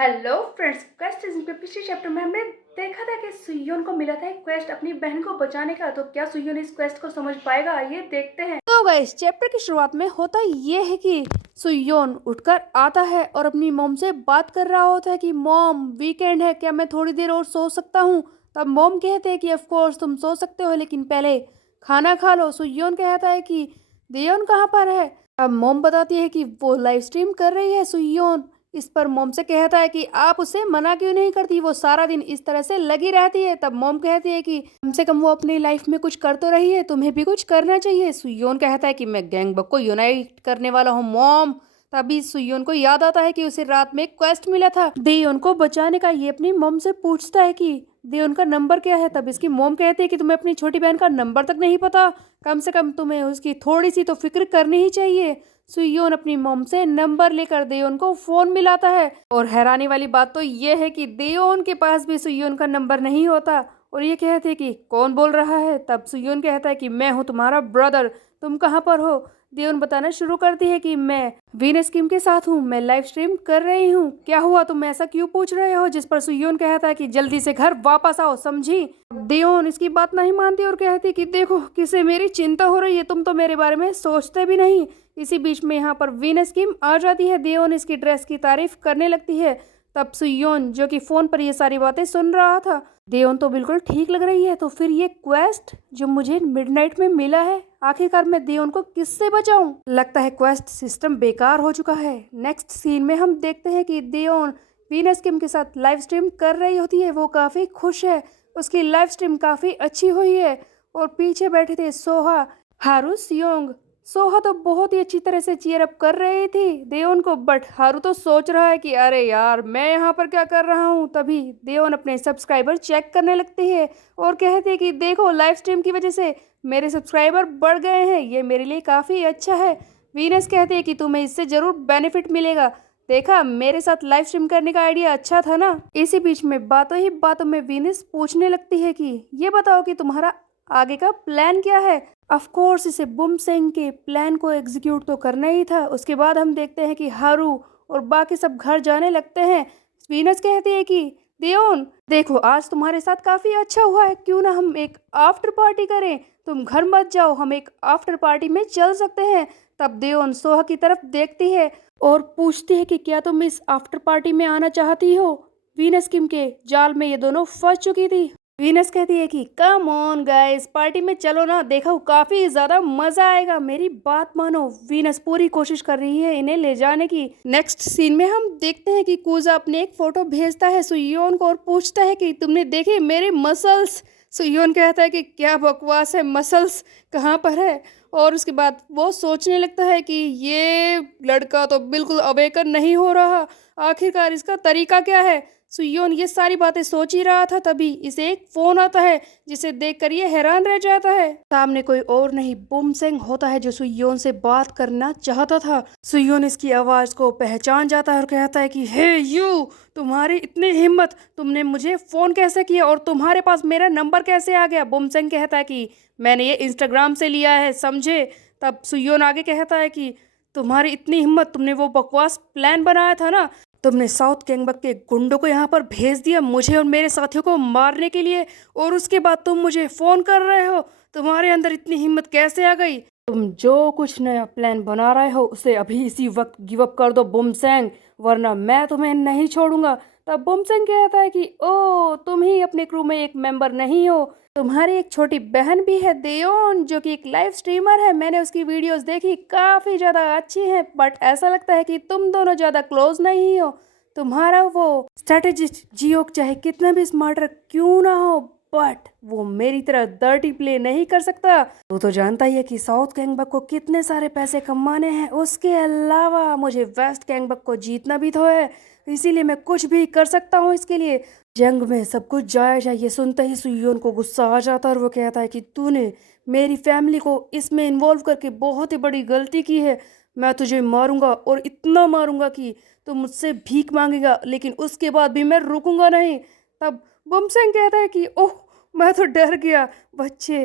Hello friends, quest season के पिछले chapter में हमने देखा था कि सुयोन को मिला था एक क्वेस्ट अपनी बहन को बचाने का। तो क्या सुयोन इस क्वेस्ट को समझ पाएगा, आइए देखते हैं। तो गाइस, चैप्टर की शुरुआत में होता ये है कि सुयोन उठकर आता है और अपनी मॉम से बात कर रहा होता है कि मॉम, वीकेंड है, क्या मैं थोड़ी देर और सो सकता हूँ। तब मॉम कहते हैं कि ऑफ कोर्स तुम सो सकते हो, लेकिन पहले खाना खा लो। सुयोन कहता है कि दियोन कहाँ पर है। अब मॉम बताती है कि वो लाइव स्ट्रीम कर रही है। सुयोन इस पर मॉम से कहता है कि आप उसे मना क्यों नहीं करती, वो सारा दिन इस तरह से लगी रहती है। तब मॉम कहती है कि कम से कम वो अपनी लाइफ में कुछ कर तो रही है, तुम्हें भी कुछ करना चाहिए। सुयोन कहता है कि मैं गैंगबक को यूनाइट करने वाला हूँ मॉम। तभी सुयोन को याद आता है कि उसे रात में एक क्वेस्ट मिला था देयोन को बचाने का। ये अपनी मॉम से पूछता है कि देयोन का नंबर क्या है। तब इसकी मॉम कहती है कि तुम्हें अपनी छोटी बहन का नंबर तक नहीं पता, कम से कम तुम्हें उसकी थोड़ी सी तो फिक्र करनी ही चाहिए। सुयोन अपनी मॉम से नंबर लेकर देयोन को फोन मिलाता है। और हैरानी वाली बात तो ये है कि देयोन के पास भी सुयोन का नंबर नहीं होता। और ये कहते हैं कि कौन बोल रहा है। तब सुयोन कहता है कि मैं हूँ तुम्हारा ब्रदर, तुम कहाँ पर हो। देयोन बताना शुरू करती है कि मैं वीनस किम के साथ हूँ, मैं लाइव स्ट्रीम कर रही हूँ। क्या हुआ, तुम ऐसा क्यों पूछ रहे हो। जिस पर सुयोन कहता है कि जल्दी से घर वापस आओ, समझी। देयोन इसकी बात नहीं मानती और कहती कि देखो, किसे मेरी चिंता हो रही है, तुम तो मेरे बारे में सोचते भी नहीं। इसी बीच में यहाँ पर वीनस किम आ जाती है। देयोन इसकी ड्रेस की तारीफ करने लगती है। तब सुयोन, जो कि फोन पर ये सारी बातें सुन रहा था, देयोन तो बिल्कुल ठीक लग रही है, तो फिर ये क्वेस्ट जो मुझे मिडनाइट में मिला है, आखिरकार मैं देयोन को किससे बचाऊं। लगता है क्वेस्ट सिस्टम बेकार हो चुका है। नेक्स्ट सीन में हम देखते हैं कि देयोन वीनस किम के साथ लाइव स्ट्रीम कर रही होती है। वो काफी खुश है, उसकी लाइव स्ट्रीम काफी अच्छी हुई है। और पीछे बैठे थे सोहा, हारू सियोंग। सोहा तो बहुत ही अच्छी तरह से चीयर अप कर रही थी देयोन को, बट हारू तो सोच रहा है कि अरे यार, मैं यहाँ पर क्या कर रहा हूँ। तभी देयोन अपने सब्सक्राइबर चेक करने लगती है और कहती है कि देखो, लाइव स्ट्रीम की वजह से मेरे सब्सक्राइबर बढ़ गए हैं, ये मेरे लिए काफ़ी अच्छा है। वीनस कहती है कि तुम्हें इससे ज़रूर बेनिफिट मिलेगा, देखा, मेरे साथ लाइव स्ट्रीम करने का आइडिया अच्छा था ना। इसी बीच में बातों ही बातों में वीनस पूछने लगती है कि ये बताओ कि तुम्हारा आगे का प्लान क्या है। ऑफ कोर्स इसे बुमसेंग के प्लान को एग्जीक्यूट तो करना ही था। उसके बाद हम देखते हैं कि हारू और बाकी सब घर जाने लगते हैं। वीनस कहती है कि देयोन देखो, आज तुम्हारे साथ काफी अच्छा हुआ है, क्यों ना हम एक आफ्टर पार्टी करें। तुम घर मत जाओ, हम एक आफ्टर पार्टी में चल सकते हैं। तब देयोन सोहा की तरफ देखती है और पूछती है कि क्या तुम इस आफ्टर पार्टी में आना चाहती हो। वीनस किम के जाल में ये दोनों फंस चुकी थी। वीनस कहती है कि कम ऑन गाइस, पार्टी में चलो ना, देखो काफी ज्यादा मजा आएगा, मेरी बात मानो। वीनस पूरी कोशिश कर रही है इन्हें ले जाने की। नेक्स्ट सीन में हम देखते हैं कि कूजा अपने एक फोटो भेजता है सुयोन को और पूछता है कि तुमने देखे मेरे मसल्स। सुयोन कहता है कि क्या बकवास है, मसल्स कहाँ पर है। और उसके बाद वो सोचने लगता है कि ये लड़का तो बिल्कुल अवेकन नहीं हो रहा, आखिरकार इसका तरीका क्या है। सुयोन ये सारी बातें सोच ही रहा था, तभी इसे एक फोन आता है जिसे देखकर ये हैरान रह जाता है। सामने कोई और नहीं, बुमसेंग होता है जो सुयोन से बात करना चाहता था। सुयोन इसकी आवाज को पहचान जाता है और कहता है कि हे यू, तुम्हारी इतनी हिम्मत, तुमने मुझे फोन कैसे किया और तुम्हारे पास मेरा नंबर कैसे आ गया। बुमसेंग कहता है कि मैंने ये इंस्टाग्राम से लिया है, समझे। तब सुयोन आगे कहता है कि तुम्हारी इतनी हिम्मत, तुमने वो बकवास प्लान बनाया था ना, तुमने साउथ गैंगबक के गुंडों को यहाँ पर भेज दिया मुझे और मेरे साथियों को मारने के लिए, और उसके बाद तुम मुझे फोन कर रहे हो। तुम्हारे अंदर इतनी हिम्मत कैसे आ गई। तुम जो कुछ नया प्लान बना रहे हो उसे अभी इसी वक्त गिव अप कर दो बुमसेंग, वरना मैं तुम्हें नहीं छोड़ूंगा। तब बुमसेंग कहता है कि ओ, तुम ही अपने क्रू में एक मेंबर नहीं हो, तुम्हारी एक छोटी बहन भी है देयोन, जो कि एक लाइव स्ट्रीमर है। मैंने उसकी वीडियोस देखी, काफी ज्यादा अच्छी हैं, बट ऐसा लगता है कि तुम दोनों ज्यादा क्लोज नहीं हो। तुम्हारा वो स्ट्रेटेजिस्ट जियोक चाहे कितना भी स्मार्टर क्यों ना हो, बट वो मेरी तरह डर्टी प्ले नहीं कर सकता। तो जानता ही है कि साउथ गैंगबक को कितने सारे पैसे कमाने हैं, उसके अलावा मुझे वेस्ट गैंगबक को जीतना भी तो है, इसीलिए मैं कुछ भी कर सकता हूँ इसके लिए। जंग में सब कुछ जायज है। ये सुनते ही सुयोन को गुस्सा आ जाता है और वो कहता है कि तूने मेरी फैमिली को इसमें इन्वॉल्व करके बहुत ही बड़ी गलती की है। मैं तुझे मारूंगा और इतना मारूंगा कि तू मुझसे भीख मांगेगा, लेकिन उसके बाद भी मैं रुकूंगा नहीं। तब बुमसेंग कहता है कि ओह, मैं तो डर गया। बच्चे,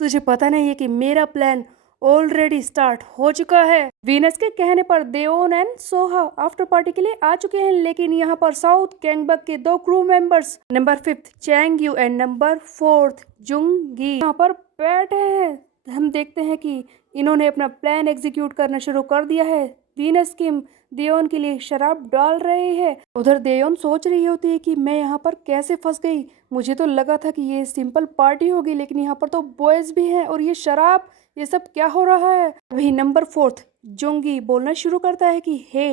तुझे पता नहीं है कि मेरा प्लान ऑलरेडी स्टार्ट हो चुका है। वीनस के कहने पर देओन एंड सोहा आफ्टर पार्टी के लिए आ चुके हैं, लेकिन यहाँ पर साउथ गैंगबक के 2 crew members number 5 Chang Yu and number 4 Jungi यहाँ पर बैठे हैं। हम देखते हैं कि इन्होंने अपना प्लान एग्जीक्यूट करना शुरू कर दिया है। वीनस किम देयोन के लिए शराब डाल रही है। उधर देयोन सोच रही होती है कि मैं यहाँ पर कैसे फंस गई। मुझे तो लगा था कि ये सिंपल पार्टी होगी, लेकिन यहाँ पर तो बॉयज भी हैं और ये शराब, ये सब क्या हो रहा है। अभी नंबर 4 जोंगी बोलना शुरू करता है कि हे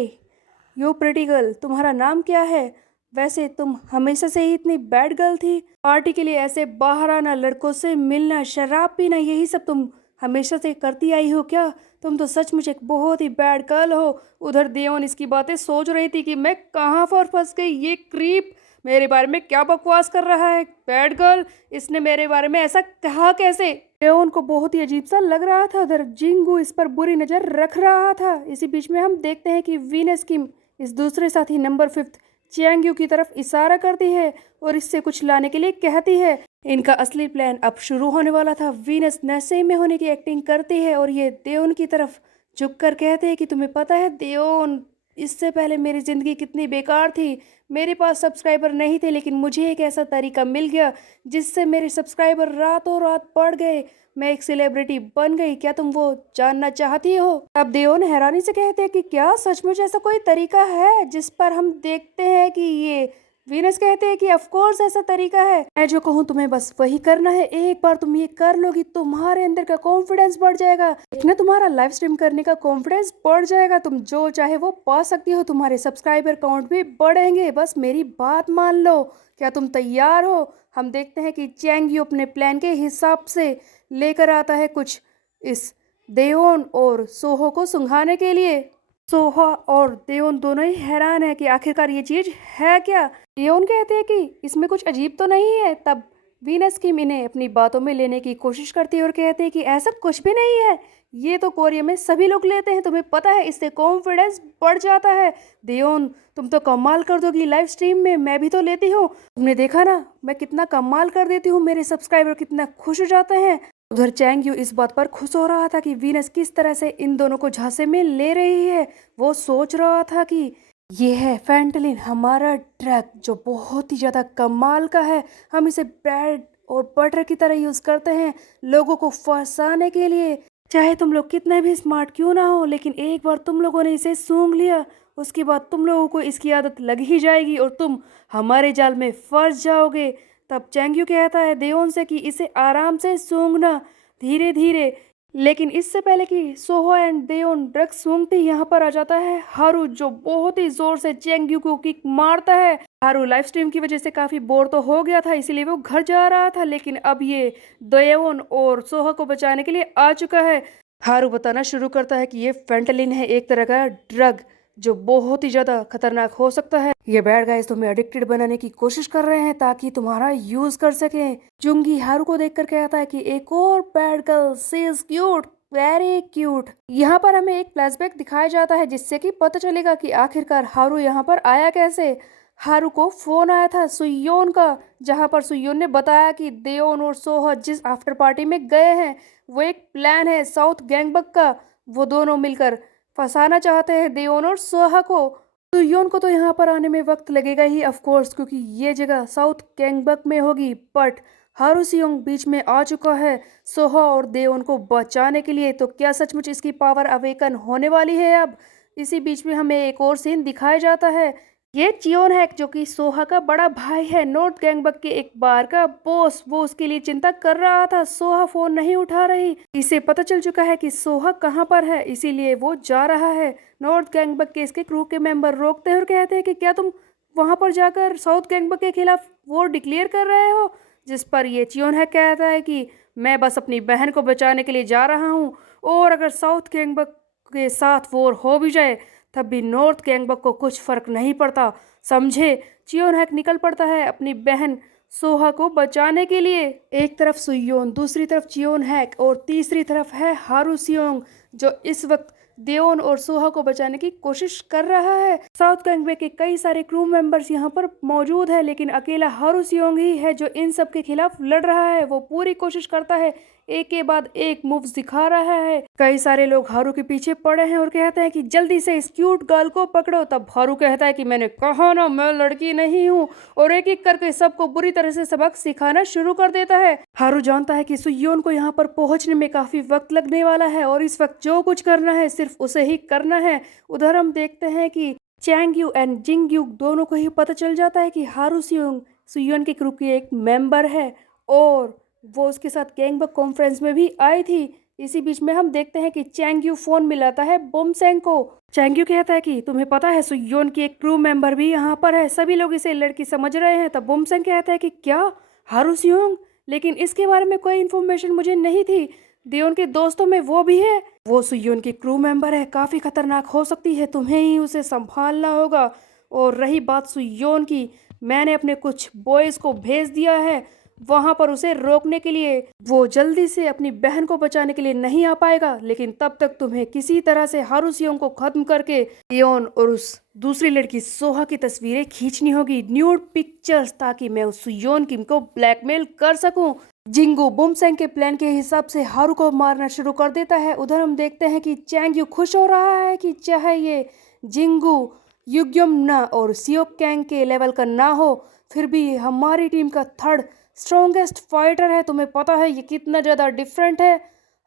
यो प्रिटी गर्ल, तुम्हारा नाम क्या है? वैसे तुम हमेशा से ही इतनी बैड गर्ल थी। पार्टी के लिए ऐसे बाहर आना, लड़कों से मिलना, शराब पीना, यही सब तुम हमेशा से करती आई हो क्या? तुम तो सचमुच एक बहुत ही बैड गर्ल हो। उधर देओन इसकी बातें सोच रही थी कि मैं कहाँ पर फंस गई। ये क्रीप मेरे बारे में क्या बकवास कर रहा है। बैड गर्ल, इसने मेरे बारे में ऐसा कहा कैसे? देओन को बहुत ही अजीब सा लग रहा था। उधर जिंगू इस पर बुरी नजर रख रहा था। इसी बीच में हम देखते हैं कि वीनस किम इस दूसरे साथी नंबर 5 चियांग की तरफ इशारा करती है और इससे कुछ लाने के लिए कहती है। इनका असली प्लान अब शुरू होने वाला था। वीनस नशे में होने की एक्टिंग करती है और ये देओन की तरफ झुक कर कहते हैं कि तुम्हें पता है देओन, इससे पहले मेरी ज़िंदगी कितनी बेकार थी। मेरे पास सब्सक्राइबर नहीं थे, लेकिन मुझे एक ऐसा तरीका मिल गया जिससे मेरे सब्सक्राइबर रातों रात बढ़ गए। मैं एक सेलिब्रिटी बन गई। क्या तुम वो जानना चाहती हो? अब देओन हैरानी से कहते हैं कि क्या सचमुच ऐसा कोई तरीका है? जिस पर हम देखते हैं कि ये वीनस कहते हैं कि ऑफ कोर्स ऐसा तरीका है। मैं जो कहूँ तुम्हें बस वही करना है। एक बार तुम ये कर लोगी, तुम्हारे अंदर का कॉन्फिडेंस बढ़ जाएगा। इतना तुम्हारा लाइव स्ट्रीम करने का कॉन्फिडेंस बढ़ जाएगा। तुम जो चाहे वो पा सकती हो। तुम्हारे सब्सक्राइबर काउंट भी बढ़ेंगे। बस मेरी बात मान लो। क्या तुम तैयार हो? हम देखते हैं कि चैंग यू अपने प्लान के हिसाब से लेकर आता है कुछ इस देओन और सोहो को सुंघाने के लिए। सोहा और देओन दोनों ही हैरान है कि आखिरकार ये चीज है क्या। देओन कहते हैं कि इसमें कुछ अजीब तो नहीं है। तब वीनस किम इन्हें अपनी बातों में लेने की कोशिश करती है और कहते हैं कि ऐसा कुछ भी नहीं है। ये तो कोरिया में सभी लोग लेते हैं, तुम्हें पता है, इससे कॉन्फिडेंस बढ़ जाता है। देओन, तुम तो कमाल कर दोगी लाइव स्ट्रीम में। मैं भी तो लेती हूँ, तुमने देखा ना मैं कितना कमाल कर देती हूँ। मेरे सब्सक्राइबर कितना खुश हो जाते हैं। उधर चैंग यू इस बात पर खुश हो रहा था कि वीनस किस तरह से इन दोनों को झांसे में ले रही है। वो सोच रहा था कि ये है फैंटलिन, हमारा ड्रग जो बहुत ही ज़्यादा कमाल का है। हम इसे ब्रेड और बटर की तरह यूज़ करते हैं लोगों को फंसाने के लिए। चाहे तुम लोग कितने भी स्मार्ट क्यों ना हो, लेकिन एक बार तुम लोगों ने इसे सूंघ लिया, उसके बाद तुम लोगों को इसकी आदत लग ही जाएगी और तुम हमारे जाल में फंस जाओगे। तब चैंग्यू कहता है देओन से कि इसे आराम से सूंघना, धीरे धीरे। लेकिन इससे पहले कि सोहो एंड देओन ड्रग्स सूंघते यहाँ पर आ जाता है हारू, जो बहुत ही जोर से चैंग्यू को किक मारता है। हारू लाइव स्ट्रीम की वजह से काफी बोर तो हो गया था, इसीलिए वो घर जा रहा था, लेकिन अब ये देओन और सोहो को बचाने के लिए आ चुका है। हारू बताना शुरू करता है कि ये फेंटलिन है, एक तरह का ड्रग जो बहुत ही ज्यादा खतरनाक हो सकता है। ये बैड गाइस तुम्हें एडिक्टेड बनाने की कोशिश कर रहे हैं ताकि तुम्हारा यूज कर सके। जुंगी हारू को देखकर कहता है कि एक और bad girl, she is cute, very cute. यहाँ पर हमें एक फ्लैशबैक दिखाया जाता है जिससे कि पता चलेगा कि आखिरकार हारू यहाँ पर आया कैसे। हारू को फोन आया था सुयोन का, जहाँ पर सुयोन ने बताया कि देओन और सोहा जिस आफ्टर पार्टी में गए हैं वो एक प्लान है साउथ गैंगबक का। वो दोनों मिलकर फंसाना चाहते हैं देओन और सोहा को। सुयोन को तो यहाँ पर आने में वक्त लगेगा ही ऑफ कोर्स, क्योंकि ये जगह साउथ गैंगबक में होगी। बट हारू सियोंग बीच में आ चुका है सोहा और देओन को बचाने के लिए। तो क्या सचमुच इसकी पावर अवेकन होने वाली है अब? इसी बीच में हमें एक और सीन दिखाया जाता है। ये चियोन है जो कि सोहा का बड़ा भाई है, नॉर्थ गैंगबक के एक बार का बॉस। वो उसके लिए चिंता कर रहा था। सोहा फोन नहीं उठा रही, इसे पता चल चुका है कि सोहा कहाँ पर है, इसीलिए वो जा रहा है। नॉर्थ गैंगबक के इसके क्रू के मेंबर रोकते हैं और कहते हैं कि क्या तुम वहां पर जाकर साउथ गैंगबक के खिलाफ वॉर डिक्लेयर कर रहे हो? जिस पर ये चियोन है कहता है कि मैं बस अपनी बहन को बचाने के लिए जा रहा हूँ, और अगर साउथ गैंगबक के साथ वॉर हो भी जाए तब भी नॉर्थ गैंगबक को कुछ फर्क नहीं पड़ता, समझे। चियोन हैक निकल पड़ता है अपनी बहन सोहा को बचाने के लिए। एक तरफ सुयोन, दूसरी तरफ चियोन हैक और तीसरी तरफ है हारू सियोंग, जो इस वक्त देओन और सोहा को बचाने की कोशिश कर रहा है। साउथ गैंगबक के कई सारे क्रू मेंबर्स यहाँ पर मौजूद है, लेकिन अकेला हारू सियोंग ही है जो इन सब के खिलाफ लड़ रहा है। वो पूरी कोशिश करता है एक के बाद एक मूव्स दिखा रहा है। कई सारे लोग हारू के पीछे पड़े हैं और कहते हैं कि जल्दी से इस क्यूट गर्ल को पकड़ो। तब हारू कहता है कि मैंने कहा ना मैं लड़की नहीं हूँ, और एक एक करके सबको बुरी तरह से सबक सिखाना शुरू कर देता है। हारू जानता है कि सुयोन को यहाँ पर पहुंचने में काफी वक्त लगने वाला है और इस वक्त जो कुछ करना है सिर्फ उसे ही करना है। उधर हम देखते हैं कि चैंग एंड जिंग दोनों को ही पता चल जाता है कि हारू सुयोन के क्रू की एक मेंबर है और वो उसके साथ गैंगबक कॉन्फ्रेंस में भी आई थी। इसी बीच में हम देखते हैं कि चैंग फोन मिलाता है बुमसेंग को। चैंग कहता है कि तुम्हें पता है सुयोन की एक क्रू मेंबर भी यहाँ पर है, सभी लोग इसे लड़की समझ रहे हैं। तब बुमसेंग कहता है कि क्या हारू सियोंग, लेकिन इसके बारे में कोई इन्फॉर्मेशन मुझे नहीं थी। दियोन के दोस्तों में वो भी है, वो सुयोन की क्रू मेंबर है, काफी खतरनाक हो सकती है, तुम्हें ही उसे संभालना होगा। और रही बात सुयोन की, मैंने अपने कुछ बॉयज को भेज दिया है वहां पर उसे रोकने के लिए। वो जल्दी से अपनी बहन को बचाने के लिए नहीं आ पाएगा, लेकिन तब तक तुम्हें किसी तरह से हारू सियोंग को खत्म करके दियोन और उस दूसरी लड़की सोहा की तस्वीरें खींचनी होगी, न्यूड पिक्चर्स, ताकि मैं उस सुयोन किम को ब्लैकमेल कर सकूं। जिंगू बुमसेंग के प्लान के हिसाब से हारू को मारना शुरू कर देता है। उधर हम देखते हैं कि चैंग खुश हो रहा है कि चाहे ये जिंगू युग्यम ना और सियोक कैंग के लेवल का ना हो, फिर भी हमारी टीम का थर्ड स्ट्रॉन्गेस्ट फाइटर है। तुम्हें पता है ये कितना ज़्यादा डिफरेंट है।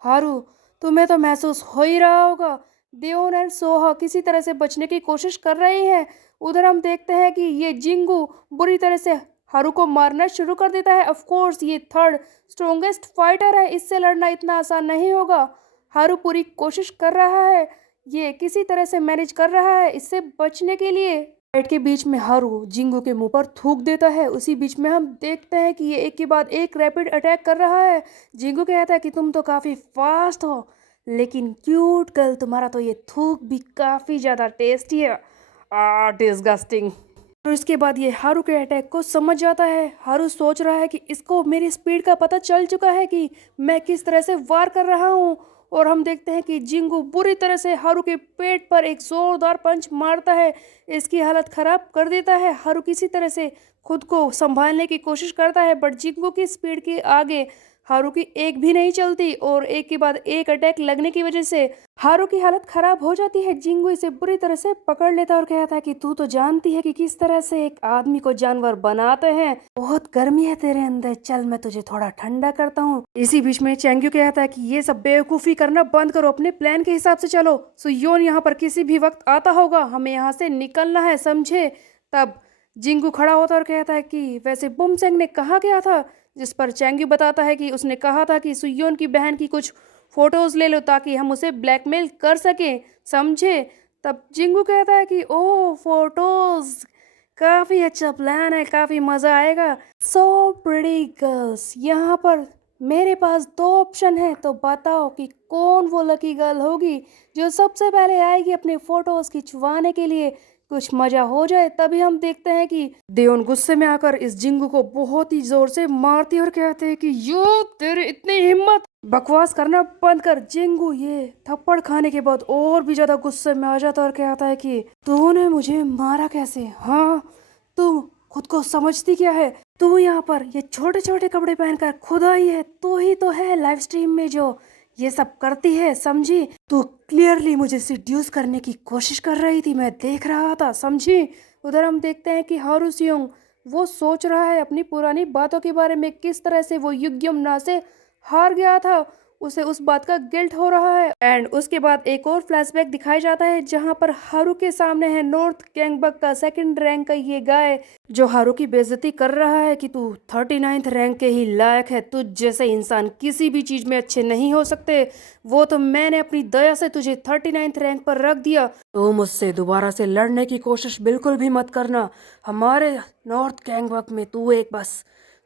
हारू, तुम्हें तो महसूस हो ही रहा होगा। दियोन एंड सोहा किसी तरह से बचने की कोशिश कर रही हैं। उधर हम देखते हैं कि ये जिंगू बुरी तरह से हारू को मारना शुरू कर देता है। ऑफ कोर्स ये थर्ड स्ट्रॉन्गेस्ट फाइटर है, इससे लड़ना इतना आसान नहीं होगा। हारू पूरी कोशिश कर रहा है, ये किसी तरह से मैनेज कर रहा है इससे बचने के लिए। फाइट के बीच में हारू जिंगू के मुंह पर थूक देता है। उसी बीच में हम देखते हैं कि ये एक के बाद एक रैपिड अटैक कर रहा है। जिंगू कहता है कि तुम तो काफी फास्ट हो, लेकिन क्यूट गर्ल तुम्हारा तो ये थूक भी काफी ज्यादा टेस्टी है। डिस्गस्टिंग। और इसके बाद ये हारू के अटैक को समझ जाता है। हारू सोच रहा है कि इसको मेरी स्पीड का पता चल चुका है कि मैं किस तरह से वार कर रहा हूँ। और हम देखते हैं कि जिंगू बुरी तरह से हारू के पेट पर एक जोरदार पंच मारता है, इसकी हालत खराब कर देता है। हारू किसी तरह से खुद को संभालने की कोशिश करता है, बट जिंगू की स्पीड के आगे हारू की एक भी नहीं चलती और एक के बाद एक अटैक लगने की वजह से हारू की हालत खराब हो जाती है। जिंगू इसे बुरी तरह से पकड़ लेता है और कहता है कि तू तो जानती है कि किस तरह से एक आदमी को जानवर बनाते हैं। बहुत गर्मी है तेरे अंदर, चल मैं तुझे थोड़ा ठंडा करता हूँ। इसी बीच में चैंग्यू कहता है कि ये सब बेवकूफी करना बंद करो, अपने प्लान के हिसाब से चलो। सुयोन यहाँ पर किसी भी वक्त आता होगा, हमें यहाँ से निकलना है, समझे। तब जिंगू खड़ा होता और कहता है कि वैसे बुमसेंग ने कहा क्या था, जिस पर चैंग्यू बताता है कि उसने कहा था कि सुयोन की बहन की कुछ फोटोज ले लो ताकि हम उसे ब्लैकमेल कर सकें, समझे। तब जिंगू कहता है कि ओह फोटोज, काफी अच्छा प्लान है, काफी मजा आएगा। सो प्रिटी गर्ल्स, यहाँ पर मेरे पास दो ऑप्शन है, तो बताओ कि कौन वो लकी गर्ल होगी जो सबसे पहले आएगी अपने फोटोज खिंचवाने के लिए, कुछ मजा हो जाए। तभी हम देखते हैं कि देओन गुस्से में आकर इस जिंगू को बहुत ही जोर से मारती है और कहते हैं कि यो तेरी इतनी हिम्मत, बकवास करना बंद कर। जिंगू ये थप्पड़ खाने के बाद और भी ज्यादा गुस्से में आ जाता है और कहता है कि तूने मुझे मारा कैसे, हाँ तू खुद को समझती क्या है, तू यहाँ पर ये छोटे छोटे कपड़े पहनकर खुद आई है, तू ही तो है लाइव स्ट्रीम में जो ये सब करती है, समझी। तू क्लियरली मुझे सिड्यूस करने की कोशिश कर रही थी, मैं देख रहा था, समझी। उधर हम देखते हैं कि हारू सियोंग वो सोच रहा है अपनी पुरानी बातों के बारे में, किस तरह से वो युग्यमना से हार गया था, उसे उस बात का गिल्ट हो रहा है। एंड उसके बाद एक और फ्लैशबैक दिखाया जाता है जहां पर हारू के सामने है नॉर्थ गैंगबक का सेकंड रैंक का ये गाय, जो हारू की बेइज्जती कर रहा है कि तू 39th रैंक के ही लायक है, तुझ जैसे इंसान किसी भी चीज में अच्छे नहीं हो सकते, वो तो मैंने अपनी दया से तुझे 39th रैंक पर रख दिया, तो मुझसे दोबारा से लड़ने की कोशिश बिल्कुल भी मत करना, हमारे नॉर्थ गैंगबक में तू एक बस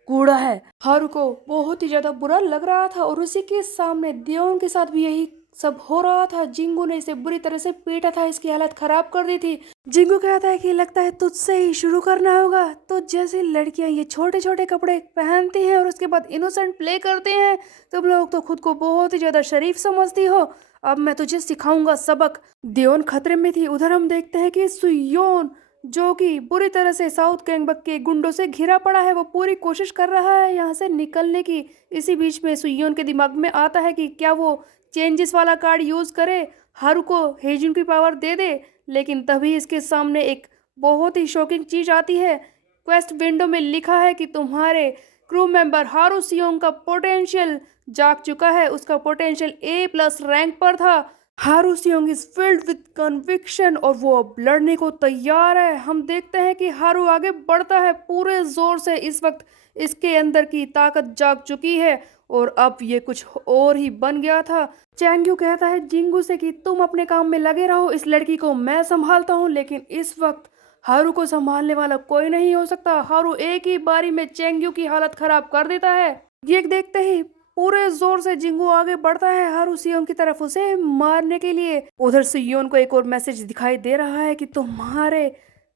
कूड़ा है। हारू को बहुत ही ज्यादा बुरा लग रहा था और उसी के सामने दियोन के साथ भी यही सब हो रहा था। जिंगू ने इसे बुरी तरह से पीटा था, इसकी हालत खराब कर दी थी। जिंगू कहता है कि लगता है तुझसे ही शुरू करना होगा, तो जैसे लड़कियां ये छोटे छोटे कपड़े पहनती हैं और उसके बाद इनोसेंट प्ले करते हैं, तुम लोग तो खुद को बहुत ही ज्यादा शरीफ समझती हो, अब मैं तुझे सिखाऊंगा सबक। दियोन खतरे में थी। उधर हम देखते हैं कि सुयोन जो कि बुरी तरह से साउथ गैंगबक के गुंडों से घिरा पड़ा है। वो पूरी कोशिश कर रहा है यहाँ से निकलने की। इसी बीच में सुयोन के दिमाग में आता है कि क्या वो चेंजेस वाला कार्ड यूज़ करे, हारू को हेजुन की पावर दे दे। लेकिन तभी इसके सामने एक बहुत ही शॉकिंग चीज़ आती है। क्वेस्ट विंडो में लिखा है कि तुम्हारे क्रू मेंबर हारू सियोंग का पोटेंशियल जाग चुका है। उसका पोटेंशियल A+ रैंक पर था। हारू सियोंग इज फिल्ड विद कन्विक्शन और वो अब लड़ने को तैयार है। हम देखते हैं कि हारू आगे बढ़ता है पूरे जोर से। इस वक्त इसके अंदर की ताकत जाग चुकी है और अब ये कुछ और ही बन गया था। चैंग्यू कहता है जिंगू से कि तुम अपने काम में लगे रहो, इस लड़की को मैं संभालता हूँ। लेकिन इस वक्त हारू को संभालने वाला कोई नहीं हो सकता। हारू एक ही बारी में चेंग्यू की हालत खराब कर देता है। ये देखते ही पूरे जोर से जिंगू आगे बढ़ता है हारू सियोन की तरफ उसे मारने के लिए। उधर सियोन को एक और मैसेज दिखाई दे रहा है कि तुम्हारे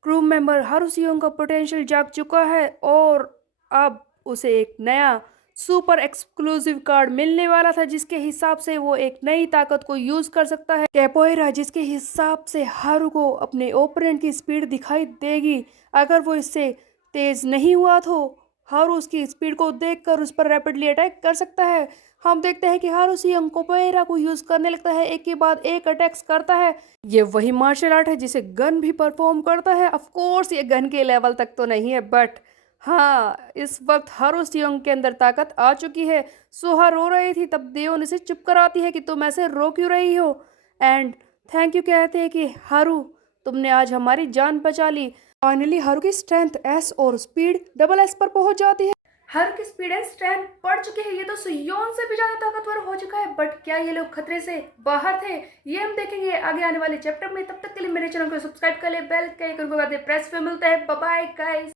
क्रू मेंबर हारू सियोन का पोटेंशियल जाग चुका है और अब उसे एक नया सुपर एक्सक्लूसिव कार्ड मिलने वाला था, जिसके हिसाब से वो एक नई ताकत को यूज कर सकता है, कैपोएरा, जिसके हिसाब से हारू को अपने ओपोनेंट की स्पीड दिखाई देगी। अगर वो इससे तेज नहीं हुआ तो हारू उसकी स्पीड को देखकर उस पर रैपिडली अटैक कर सकता है। हम देखते हैं कि हारू सियोंग कैपोएरा को यूज करने लगता है, एक के बाद एक अटैक्स करता है। ये वही मार्शल आर्ट है जिसे गन भी परफॉर्म करता है। ऑफ कोर्स ये गन के लेवल तक तो नहीं है, बट हाँ, इस वक्त हारू सियोंग के अंदर ताकत आ चुकी है। सोहा रो रही थी, तब देयोन इसे चुप कराती है कि तुम ऐसे रो क्यों रही हो। एंड थैंक यू कहते हैं कि हारू तुमने आज हमारी जान बचा ली। फाइनली हारू की स्ट्रेंथ S और स्पीड SS पर पहुंच जाती है। हारू की स्पीड एंड स्ट्रेंथ बढ़ चुकी है। ये तो सुयोन से भी ज्यादा ताकतवर हो चुका है। बट क्या ये लोग खतरे से बाहर थे, ये हम देखेंगे आगे आने वाले चैप्टर में। तब तक के लिए मेरे चैनल को सब्सक्राइब कर ले, बेल के आइकन को दबा दे, प्रेस पे। मिलता है, बाय बाय गाइस।